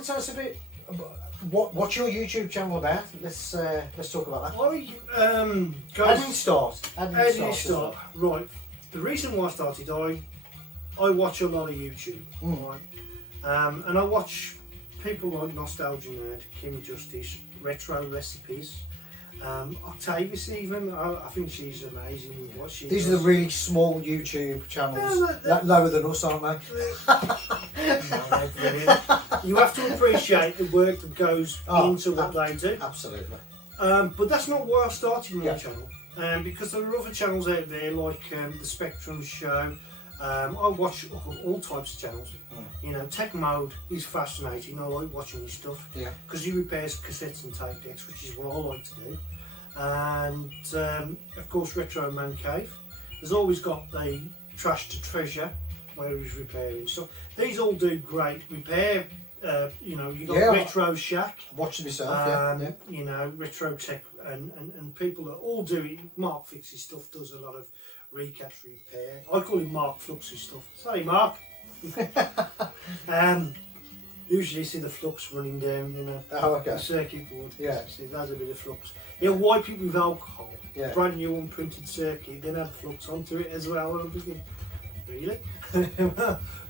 to tell us a bit about what's your YouTube channel about? Let's talk about that. How did you start? How did you start? Right. The reason why I started, I watch a lot of YouTube, right? And I watch people like Nostalgia Nerd, Kim Justice, Retro Recipes, Octavius even. I think she's amazing with what she These does. are the really small YouTube channels, lower than us, aren't they? No, brilliant. You have to appreciate the work that goes into what they do. Absolutely. But that's not why I started my channel. Because there are other channels out there like the Spectrum Show. I watch all types of channels. You know, Tech Mode is fascinating. I like watching his stuff because he repairs cassettes and tape decks, which is what I like to do. And of course, Retro Man Cave has always got the Trash to Treasure, where he's repairing stuff. These all do great repair. You know, you got Retro Shack. Watching myself, You know, Retro Tech and people that all do it. Mark Fix's stuff does a lot of recaps, repair. I call him Mark Flux's stuff. Sorry, Mark. Usually you see the flux running down, you know, the circuit board. Yeah. See, there's a bit of flux. He'll wipe it with alcohol. Yeah. Brand new unprinted circuit, then add flux onto it as well. And I'm thinking, really?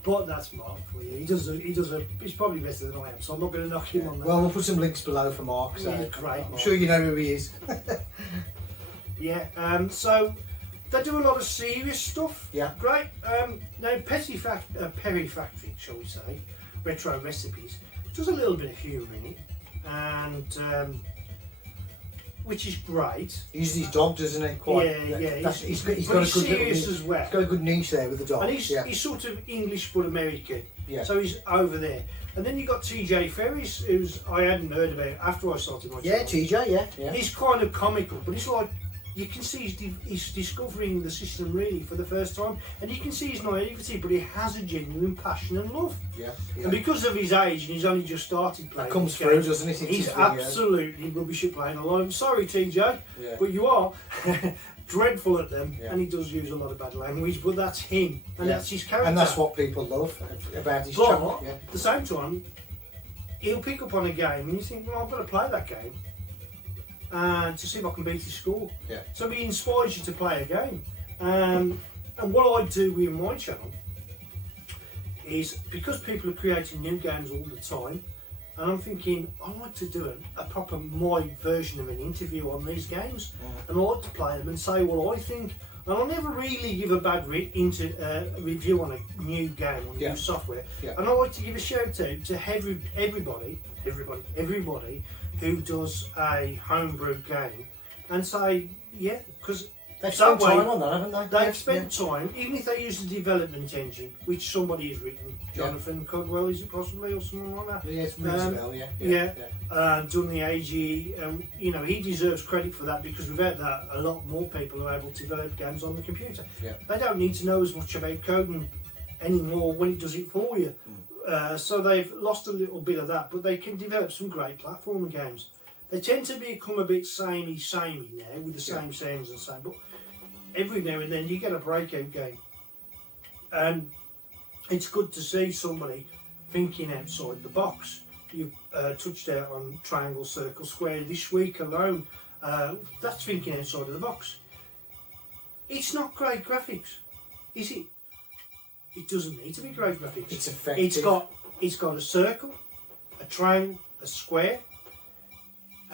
But that's Mark for you. He's probably better than I am, so I'm not going to knock him on that. Well, we'll put some links below for Mark. So he's great. I'm sure you know who he is. Yeah. So they do a lot of serious stuff. Yeah. Great. Now Perry Factory, shall we say, Retro Recipes, does a little bit of humour in it, and which is great. He uses his dog, doesn't he? Quite. Yeah. He's got a good serious as well. He's got a good niche there with the dog. And he's sort of English but American. Yeah. So he's over there. And then you got TJ Ferris, who's I hadn't heard about after I started my channel. Yeah, TJ. Yeah. He's kind of comical, but it's like you can see he's discovering the system really for the first time, and you can see his naivety, but he has a genuine passion and love. Yeah. And because of his age, and he's only just started playing. That comes through, doesn't it? He's absolutely rubbish at playing alone. Sorry, TJ, but you are dreadful at them, and he does use a lot of bad language. But that's him, and that's his character. And that's what people love about his channel. At the same time, he'll pick up on a game, and you think, well, I've got to play that game. And to see if I can beat his score. Yeah. So he inspires you to play a game. And what I do with my channel is, because people are creating new games all the time, and I'm thinking, I like to do a proper my version of an interview on these games, and I like to play them and say what I think. And I'll never really give a bad review on a new game or new software. Yeah. And I like to give a shout out to everybody who does a homebrew game and say, because they've spent time on that, haven't they? They've spent time, even if they use the development engine, which somebody has written, Jonathan Codwell, is it possibly, or someone like that? Yeah, it's Bell, done the AG, you know, he deserves credit for that, because without that, a lot more people are able to develop games on the computer. Yeah. They don't need to know as much about coding anymore when it does it for you. So they've lost a little bit of that, but they can develop some great platforming games. They tend to become a bit samey now, with the same sounds and same, but every now and then you get a breakout game. And it's good to see somebody thinking outside the box. You've touched out on triangle, circle, square this week alone. That's thinking outside of the box. It's not great graphics, is it? It doesn't need to be great graphics. It's effective. It's got a circle, a triangle, a square,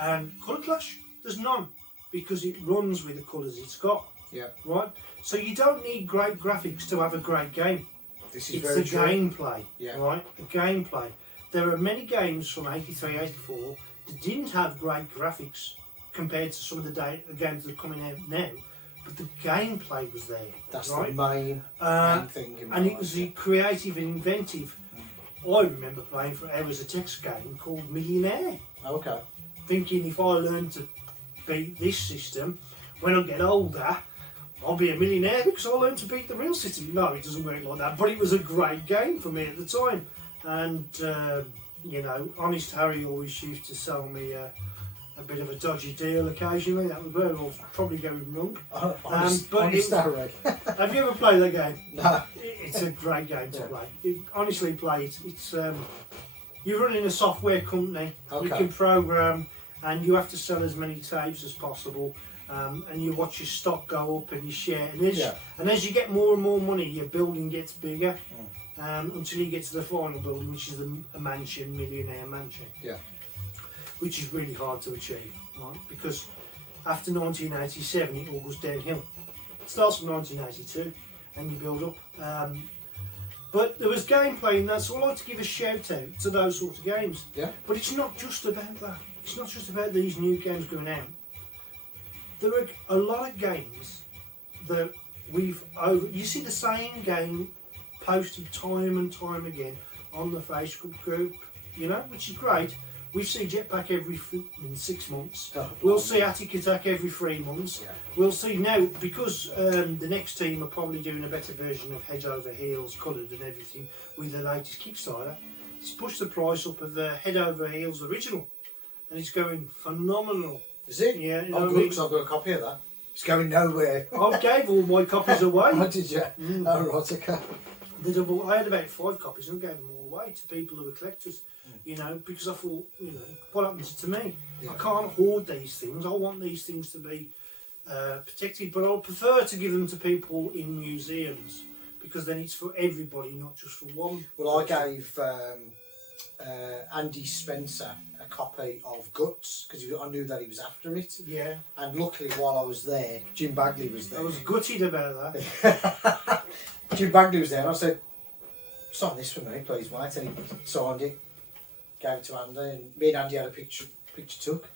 and colour clash. There's none, because it runs with the colours it's got. Yeah. Right. So you don't need great graphics to have a great game. This is very true. Gameplay. Yeah. Right. The gameplay. There are many games from '83, '84 that didn't have great graphics compared to some of the games that are coming out now. But the gameplay was there. That's the main thing. And it was creative and inventive. I remember playing for hours a text game called Millionaire. Okay. Thinking if I learn to beat this system, when I get older, I'll be a millionaire because I learned to beat the real system. No, it doesn't work like that. But it was a great game for me at the time. And, you know, Honest Harry always used to sell me a bit of a dodgy deal occasionally. That was where I was probably going wrong. Honest Harry. Have you ever played that game? No. It's a great game to play. Honestly, play it. You're running a software company. Okay. You can program, and you have to sell as many tapes as possible. And you watch your stock go up and you share. And as you get more and more money, your building gets bigger until you get to the final building, which is a mansion, millionaire mansion. Yeah. Which is really hard to achieve, right? Because after 1987, it all goes downhill. It starts from 1982, and you build up. But there was gameplay in that, so I like to give a shout out to those sorts of games. Yeah. But it's not just about that. It's not just about these new games going out. There are a lot of games that you see the same game posted time and time again on the Facebook group, which is great. We see Jetpack in 6 months. We'll see Attic Attack every 3 months. Yeah. We'll see now, because the next team are probably doing a better version of Head Over Heels, coloured and everything, with the latest Kickstarter. It's pushed the price up of the Head Over Heels original, and it's going phenomenal. Is it? Yeah. Oh, good, because I've got a copy of that. It's going nowhere. I gave all my copies away. Oh, did you? Oh, right, okay. I had about 5 copies and I gave them all away to people who were collectors, because I thought, what happens to me? Yeah. I can't hoard these things. I want these things to be protected, but I prefer to give them to people in museums, because then it's for everybody, not just for one. Well, I gave Andy Spencer a copy of Guts, because I knew that he was after it. Yeah. And luckily, while I was there, Jim Bagley was there. I was gutted about that. Jim Bagley was there, and I said, "Sign this for me, please, mate." And he signed it, gave it to Andy, and me and Andy had a picture took.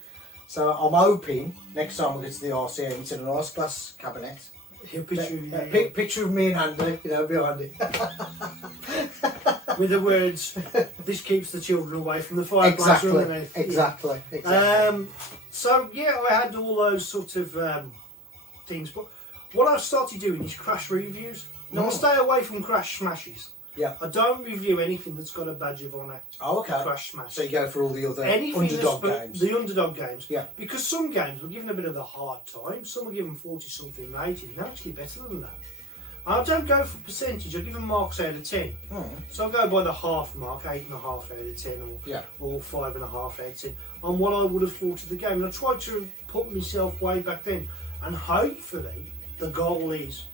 So I'm hoping next time we get to the RCM, it's in an ice glass cabinet. Picture of me and Andy, behind it. With the words, "This keeps the children away from the fireplace." Exactly. So yeah, I had all those sort of things, but what I've started doing is crash reviews. Now I stay away from crash smashes. Yeah. I don't review anything that's got a badge of honour. Oh, okay. Crash smash. So you go for all the other underdog games. The underdog games. Yeah. Because some games were given a bit of a hard time. Some were given 40-something rating. They're actually better than that. I don't go for percentage. I give them marks out of 10. So I go by the half mark, 8.5 out of 10, or 5.5 out of 10, on what I would have thought of the game. And I tried to put myself way back then. And hopefully, the goal is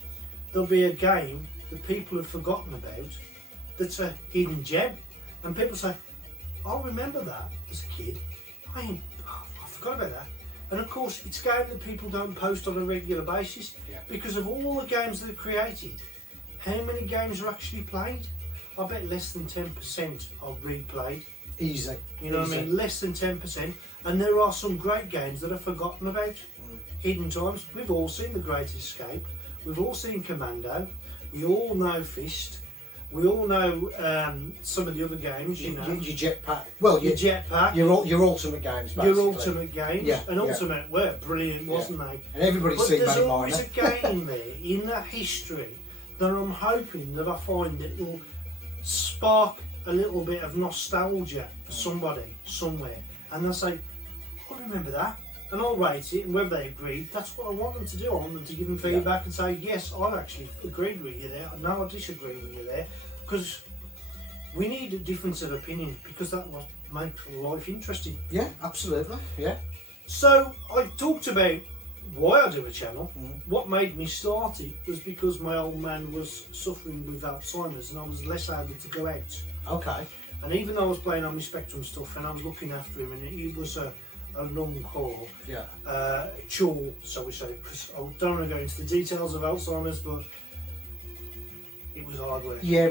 there'll be a game that people have forgotten about that's a hidden gem. And people say, "I remember that as a kid. I forgot about that." And of course, it's a game that people don't post on a regular basis because of all the games they've created. How many games are actually played? I bet less than 10% are replayed. Easy. You know what I mean? Less than 10%. And there are some great games that are forgotten about. Hidden Times. We've all seen The Great Escape. We've all seen Commando. We all know Fist. We all know some of the other games, Your Jetpack. Well, your Jetpack. Your Ultimate games, basically. Your Ultimate games. Yeah, and Ultimate were brilliant, wasn't they? And everybody's seen Money Miner. But there's always a game there in that history that I'm hoping that I find that will spark a little bit of nostalgia for somebody, somewhere. And they'll say, "I remember that." And I'll rate it, and whether they agree, that's what I want them to do. I want them to give them feedback and say, "Yes, I actually agreed with you there. No, I disagree with you there." Because we need a difference of opinion, because that will make life interesting. Yeah, absolutely. Yeah. So I talked about why I do a channel. What made me start it was because my old man was suffering with Alzheimer's, and I was less able to go out. Okay. And even though I was playing on my Spectrum stuff, and I was looking after him, and it was a long haul, chore, so we say, because I don't want to go into the details of Alzheimer's, but it was hard work. Yeah,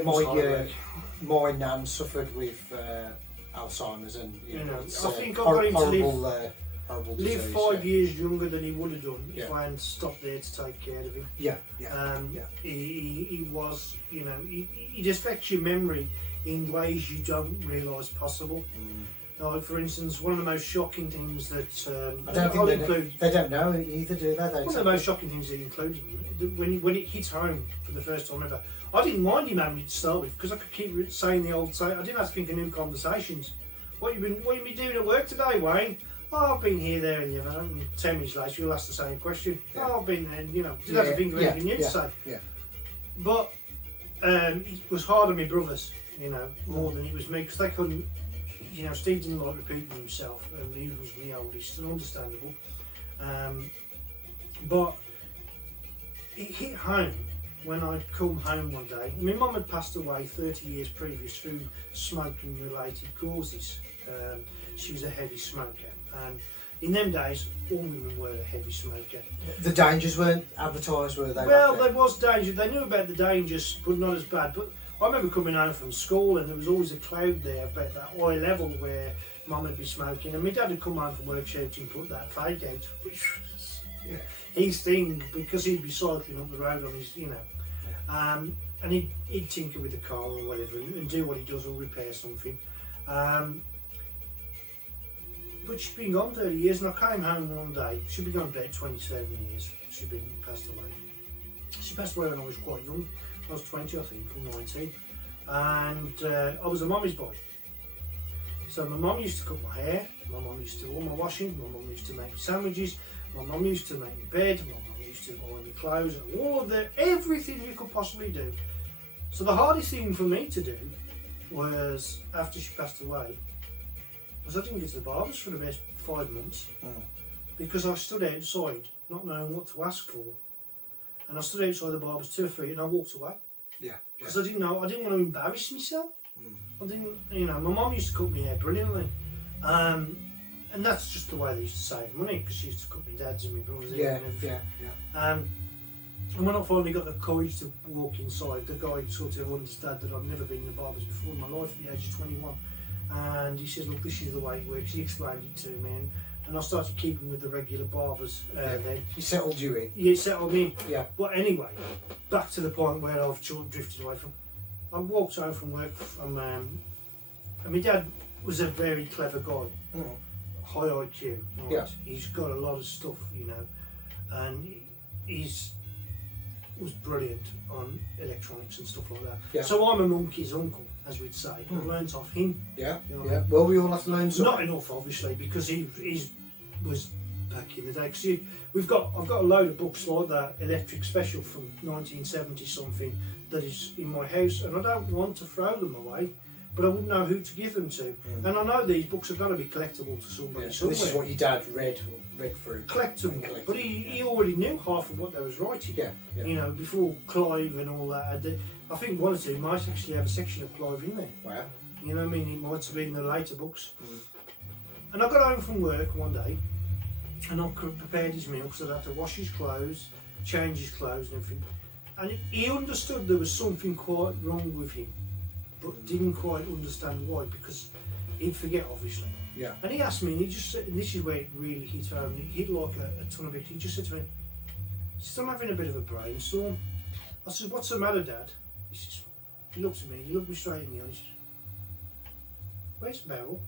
my nan suffered with Alzheimer's, and I think I got him to horrible live disease, 5 years younger than he would have done if Yeah. I hadn't stopped there to take care of him. He was, it affects your memory in ways you don't realise possible. Like, for instance, one of the most shocking things that they don't know either, do they? One of the most shocking things that included when it hit home for the first time ever. I didn't mind him having to start with, because I could keep saying the old say. I didn't have to think of new conversations. What you been doing at work today, Wayne? "Oh, I've been here, there, and the other." And 10 minutes later, you'll ask the same question. "Oh, I've been there." Didn't have to think of anything new to say. Yeah. But it was hard on my brothers, more than it was me, because they couldn't you know, Steve didn't like repeating himself, and he was the oldest, and understandable. But it hit home when I come home one day. My mum had passed away 30 years previous through smoking related causes. She was a heavy smoker, and in them days all women were a heavy smoker. The dangers weren't advertised, were they? Well, there was danger. They knew about the dangers, but not as bad. But I remember coming home from school and there was always a cloud there about that eye level where mum would be smoking, and my dad would come home from work shouting, "Put that fake out," which was his thing, because he'd be cycling up the road on his, you know. And he'd tinker with the car or whatever and do what he does or repair something. But she'd been gone 30 years, and I came home one day. She'd been gone about 27 years. She'd been passed away. She passed away when I was quite young. I was 20, I think, or 19. And I was a mummy's boy. So my mum used to cut my hair, my mum used to do all my washing, my mum used to make me sandwiches, my mum used to make me bed, my mum used to iron my clothes, and all of everything you could possibly do. So the hardest thing for me to do was, after she passed away, was I didn't get to the barbers for the best 5 months, because I stood outside not knowing what to ask for, and I stood outside the barbers 2 or 3 and I walked away. Because I didn't know, I didn't want to embarrass myself. I didn't, you know, my mum used to cut my hair brilliantly, and that's just the way they used to save money, because she used to cut my dad's and my brother's hair and everything. And when I finally got the courage to walk inside, the guy sort of understood that I'd never been in the barbers before in my life at the age of 21. And he said, "Look, this is the way it works." He explained it to me, and I started keeping with the regular barbers then. He settled you in? Yeah, he settled me in. Yeah. But anyway, back to the point where I've drifted away from. I walked home from work, and my dad was a very clever guy, high IQ. Right? Yeah. He's got a lot of stuff, you know, and was brilliant on electronics and stuff like that. Yeah. So I'm a monkey's uncle, as we'd say. I learnt off him. Yeah. You know, Yeah. Well, we all have to learn something. not enough, obviously, because he was back in the day. Because I've got a load of books like that, Electric Special from 1970 something, that is in my house, and I don't want to throw them away, but I wouldn't know who to give them to. And I know these books are going to be collectible to somebody somewhere. This is what your dad read through. Collectible, but he already knew half of what they was writing. Yeah. You know, before Clive and all that. I think one or two might actually have a section of Clive in there. Wow. You know what I mean? It might have been the later books. And I got home from work one day, and I prepared his meal because I'd have to wash his clothes, change his clothes and everything. And he understood there was something quite wrong with him, but didn't quite understand why, because he'd forget, obviously. Yeah. And he asked me, and he just said, and this is where it really hit home, and it hit like a ton of it. He just said to me, he said, "I'm having a bit of a brainstorm." I said, "What's the matter, Dad?" He looked at me, he looked me straight in the eyes. "Where's Beryl?"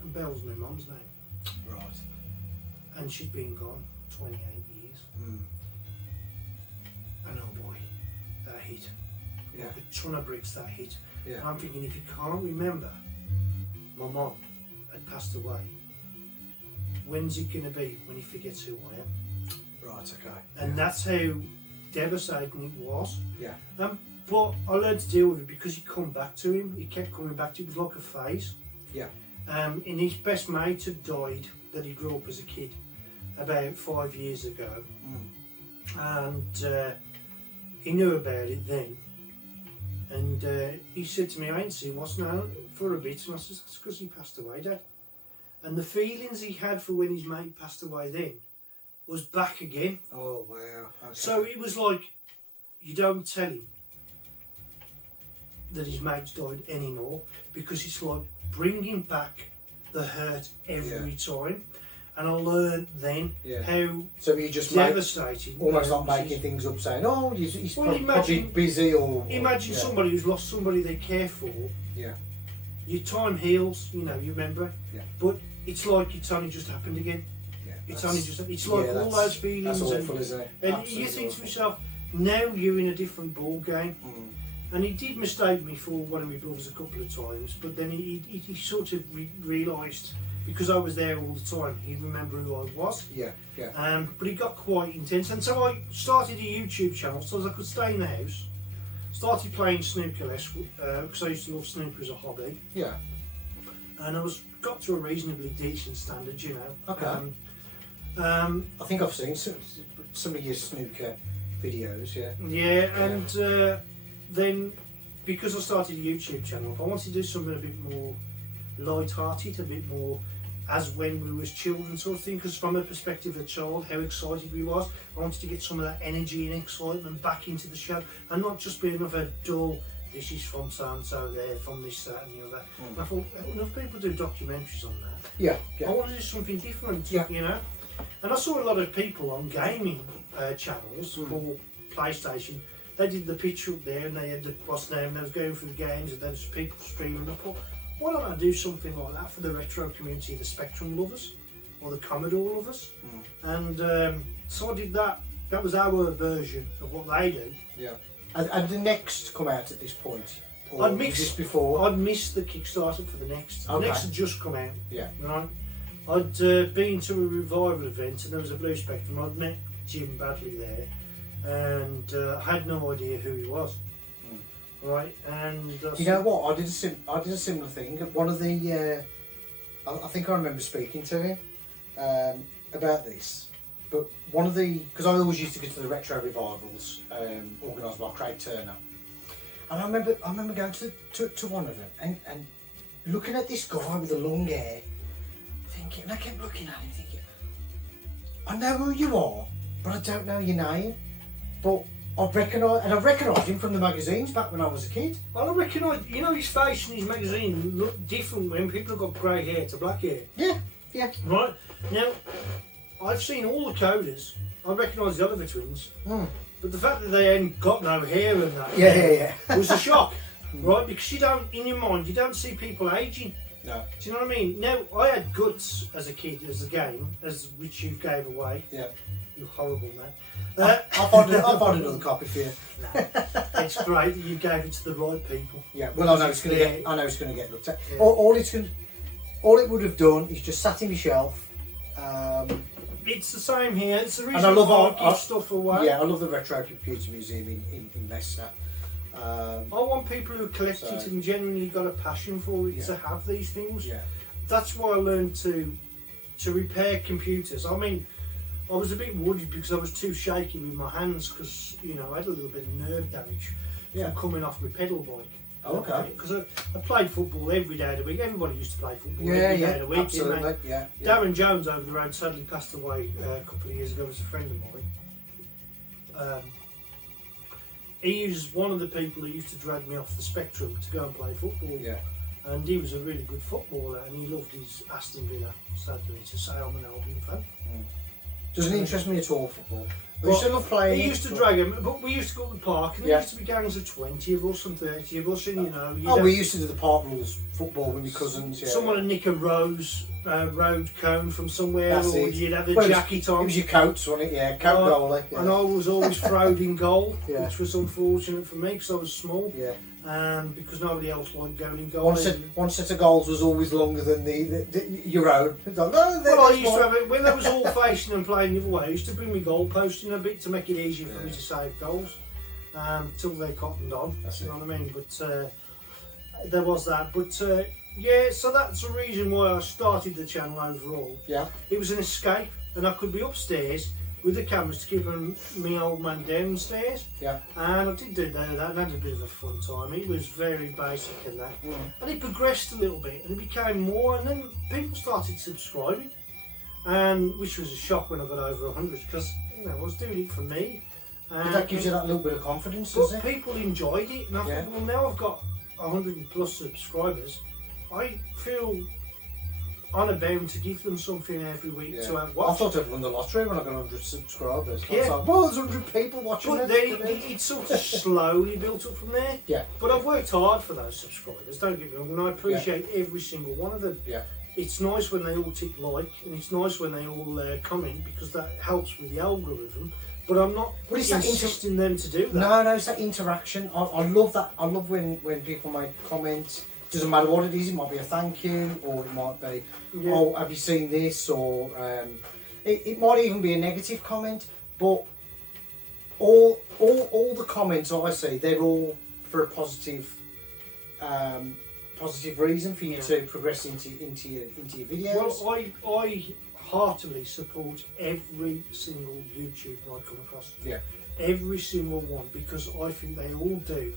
And Beryl's my mum's name. Right. And she'd been gone 28 years. And oh boy, that hit. Yeah. Like a ton of bricks, that hit. Yeah. And I'm thinking, if you can't remember, my mum had passed away, when's it going to be when he forgets who I am? Right, okay. And that's how devastating it was. Yeah. But I learned to deal with it because it come back to him. He kept coming back to it. It was like a phase. Yeah. And his best mate had died, that he grew up as a kid, about 5 years ago. And he knew about it then. And he said to me, "I ain't seen what's now for a bit." And I said, "That's because he passed away, Dad." And the feelings he had for when his mate passed away then was back again. Oh, wow. Okay. So it was like, you don't tell him that his mate's died anymore, because it's like bringing back the hurt every time. And I learned then how so you just devastating. almost not making things up, saying, "Oh, he's Well, probably imagine- busy," or Imagine somebody who's lost somebody they care for. Yeah. Your time heals, you know, you remember. Yeah. But it's like it's only just happened again. Yeah. It's only just, it's like all those feelings. That's awful, isn't it? And Absolutely you think to awful. yourself, now you're in a different ball game. And he did mistake me for one of my brothers a couple of times, but then he sort of realised, because I was there all the time, he'd remember who I was. Yeah. But he got quite intense, and so I started a YouTube channel so as I could stay in the house, started playing snooker less because I used to love snooker as a hobby. Yeah. And I got to a reasonably decent standard, you know. Okay. I think I've seen some of your snooker videos, yeah. Yeah, and then because I started a YouTube channel, I wanted to do something a bit more light-hearted, a bit more as when we was children sort of thing, because from a perspective of a child, how excited we was, I wanted to get some of that energy and excitement back into the show, and not just be another dull, this is from so-and-so there, from this, that and the other. And I thought, enough people do documentaries on that. Yeah, I want to do something different, yeah. you know. And I saw a lot of people on gaming channels for PlayStation. They did the picture up there and they had the boss name and they was going through the games and there was people streaming. I thought, why don't I do something like that for the retro community, the Spectrum lovers or the Commodore lovers? And so I did that. That was our version of what they do. Yeah. And the next come out at this point? Or I'd mixed this before? I'd missed the Kickstarter for the next. Okay. The next had just come out. Yeah. Right. I'd been to a revival event and there was a Blue Spectrum. I'd met Jim Badley there and I had no idea who he was. Right, and you know what? I did a similar thing. One of the, I think I remember speaking to him about this. But one of the, because I always used to go to the retro revivals organised by Craig Turner, and I remember going to one of them and looking at this guy with the long hair, thinking, and I kept looking at him thinking, I know who you are, but I don't know your name. But I recognised him from the magazines back when I was a kid. Well, I recognise, you know, his face in his magazine look different when people have got grey hair to black hair. Yeah, yeah. Right, now, I've seen all the coders, I recognise the Oliver twins, but the fact that they ain't got no hair and that yeah. was a shock, right? Because you don't, in your mind, you don't see people aging. No. Do you know what I mean? Now, I had Guts as a kid, as a game, which you gave away. Yeah. You horrible man. I'll find another copy for you. No, it's great that you gave it to the right people. Yeah, well, I know it's going to get looked at. Yeah. All it would have done is just sat in my shelf. It's the same here. It's the reason And I love why I give stuff away. Yeah, I love the Retro Computer Museum in Leicester. I want people who collect it and genuinely got a passion for it to have these things. Yeah. That's why I learned to repair computers. I mean, I was a bit worried because I was too shaky with my hands because, you know, I had a little bit of nerve damage from coming off my pedal bike. Oh, okay. Because I played football every day of the week. Everybody used to play football every day of the week. Absolutely. Didn't they? Yeah. Darren Jones over the road sadly passed away a couple of years ago as a friend of mine. He was one of the people who used to drag me off the Spectrum to go and play football. Yeah. And he was a really good footballer and he loved his Aston Villa, sadly to say. I'm an Albion fan. Doesn't interest me at all, football. We used to love playing. He used to drag him, but we used to go to the park and there used to be gangs of 20 of us and 30 of us, and you know. We used to do the park rules football with my cousins. Yeah. Someone would nick a road cone from somewhere, That's or it. you'd have a jacket on. It was your coats, wasn't it? Yeah, coat goalie. Yeah. And I was always throwed in goal, Yeah. which was unfortunate for me because I was small. Yeah. Because nobody else liked going in goal. One set of goals was always longer than your own. Well, I used to have it when they was all facing and playing the other way. I used to bring my goal post in a bit to make it easier for me to save goals till they cottoned on. You know what I mean? But there was that. But yeah, so that's the reason why I started the channel overall. Yeah. It was an escape, and I could be upstairs with the cameras to keep my old man downstairs. Yeah. And I did do that and had a bit of a fun time. It was very basic and that. And it progressed a little bit and it became more, and then people started subscribing. And which was a shock when I got over 100 because, you know, I was doing it for me. But that gives you that little bit of confidence, but doesn't it? people enjoyed it, and I thought, well, now I've got 100 plus subscribers, I feel I'm bound to give them something every week to have watched. I thought I'd won the lottery when I got 100 subscribers. Yeah. I was like, well, there's 100 people watching But it sort of slowly built up from there. Yeah. But I've worked hard for those subscribers, don't get me wrong, and I appreciate every single one of them. Yeah. It's nice when they all tick like, and it's nice when they all comment because that helps with the algorithm. But I'm not insisting them to do that. No, it's that interaction. I love that. I love when people make comments. Doesn't matter what it is. It might be a thank you, or it might be, oh, have you seen this? Or it might even be a negative comment. But all the comments I see, they're all for a positive reason for you to progress into your videos. Well, I heartily support every single YouTuber I come across. Yeah. Every single one, because I think they all do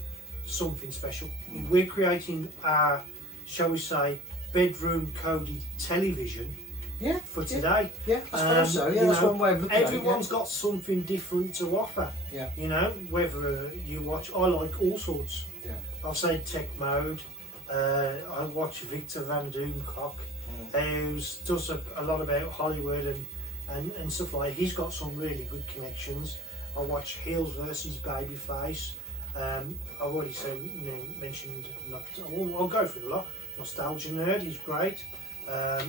something special. We're creating our, shall we say, bedroom coded television. Yeah, for today. Yeah, I suppose so. Yeah, that's one way of looking at it. Everyone's got something different to offer. Yeah. You know, whether you watch, I like all sorts. Yeah. I'll say Tech Mode. I watch Victor Van Doomcock, who does a lot about Hollywood and stuff like that. He's got some really good connections. I watch Heels versus Babyface. I've already mentioned, I'll go through a lot. Nostalgia Nerd, he's great.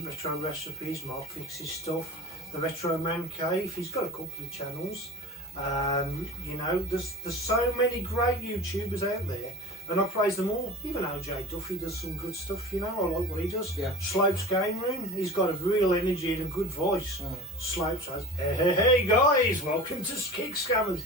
Retro Recipes, Mark Fix's stuff. The Retro Man Cave, he's got a couple of channels. You know, there's so many great YouTubers out there, and I praise them all. Even OJ Duffy does some good stuff, you know, I like what he does. Yeah. Slope's Game Room, he's got a real energy and a good voice. Slope says, hey guys, welcome to Kick Scammers.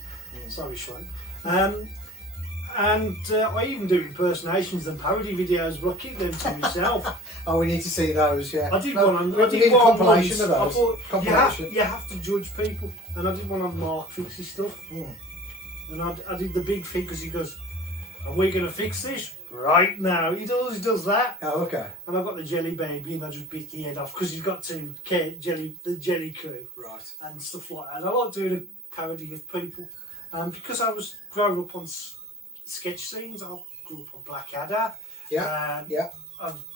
Sorry, Slope. And I even do impersonations and parody videos, but I keep them to myself. Oh, we need to see those, yeah. I did one on. We need a compilation of those. I thought Compilation. you have to judge people, and I did one on Mark Fix's stuff. And I did the big thing because he goes, "Are we going to fix this right now?" He does that. Oh, okay. And I've got the Jelly Baby, and I just bit the head off because he's got the Jelly Crew, Right. and stuff like that. And I like doing a parody of people, because I was growing up on sketch scenes. I grew up on Blackadder. Yeah. Yeah.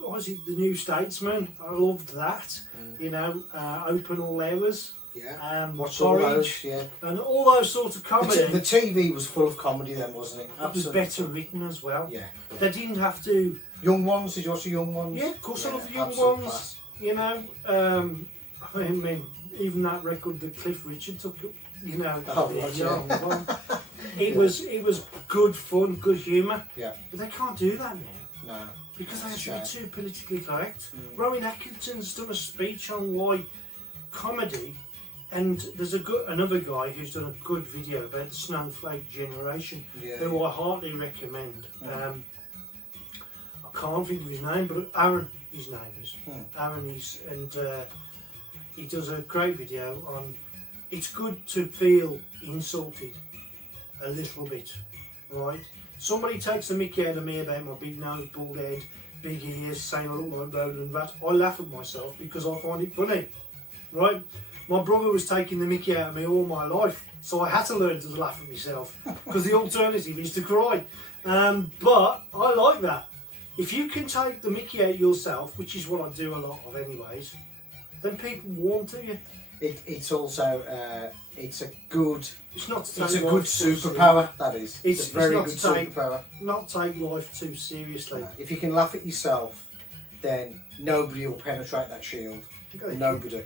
Obviously, the New Statesman. I loved that. You know, Open All Hours. Yeah. Watched Porridge, all those, yeah. and all those sorts of comedy. The TV was full of comedy then, wasn't it? It was better written as well. Yeah. They didn't have to. Young Ones, did you watch the Young Ones? Yeah, of course I love the Young absolute Ones. class. You know, I mean, even that record that Cliff Richard took, you know, Young One. It was good fun, good humour. Yeah. But they can't do that now. No. Because they have to be too politically correct. Rowan Atkinson's done a speech on why comedy, and there's another guy who's done a good video about the Snowflake generation, who I heartily recommend. I can't think of his name, but Aaron, his name is. Aaron is, and he does a great video on, it's good to feel insulted a little bit, right? Somebody takes the mickey out of me about my big nose, bald head, big ears, saying I look like Roland Rat. I laugh at myself because I find it funny, right? My brother was taking the mickey out of me all my life, so I had to learn to laugh at myself because the alternative is to cry. But I like that. If you can take the mickey out yourself, which is what I do a lot of anyways, then people warm to you. It's also it's a good. It's not. It's a good superpower. That is. It's a very good superpower. Not take life too seriously. No. If you can laugh at yourself, then nobody will penetrate that shield. Nobody.